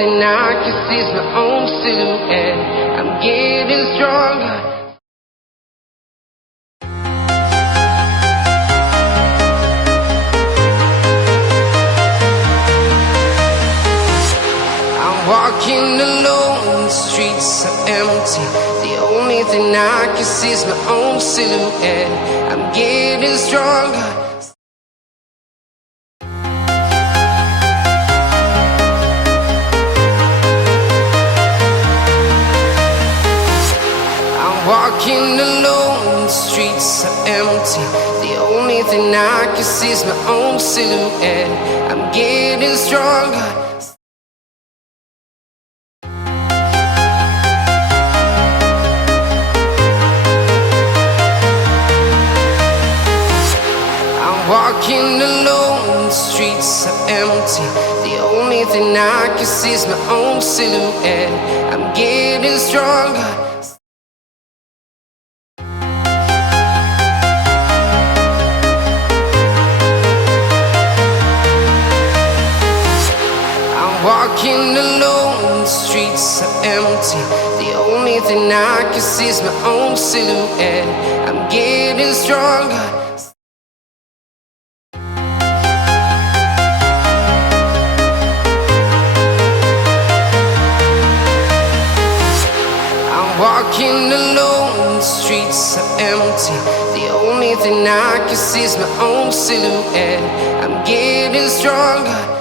thing I can see is my own silhouette. I'm getting stronger. I'm walking alone, the streets are empty. The only thing I can see is my own silhouette. I'm getting stronger. Walking alone, the streets are empty. The only thing I can see is my own silhouette. I'm getting stronger. I'm walking alone, the streets are empty. The only thing I can see is my own silhouette. I'm getting stronger. Walking alone, the streets are empty. The only thing I can see is my own silhouette. I'm getting stronger. I'm walking alone, the streets are empty. The only thing I can see is my own silhouette. I'm getting stronger.